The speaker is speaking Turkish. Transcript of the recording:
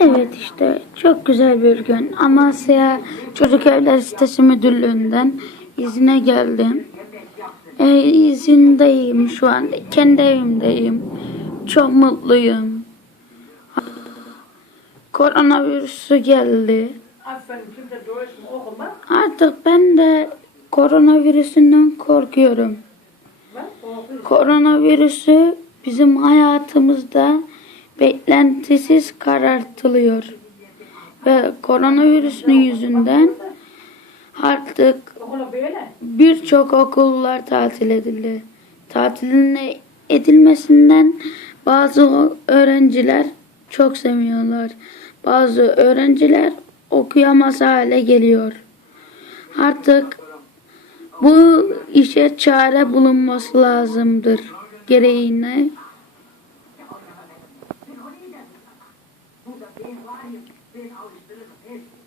Evet işte çok güzel bir gün. Amasya Çocuk Evler Sitesi Müdürlüğü'nden izine geldim. E, izindeyim şu an. Kendi evimdeyim. Çok mutluyum. Koronavirüsü geldi. Artık ben de koronavirüsünden korkuyorum. Koronavirüsü bizim hayatımızda beklentisiz karartılıyor. Ve koronavirüsünün yüzünden artık birçok okullar tatil edildi. Tatilin edilmesinden bazı öğrenciler çok sevmiyorlar. Bazı öğrenciler okuyamaz hale geliyor. Artık bu işe çare bulunması lazımdır gereğine. Den war hier, den auch ich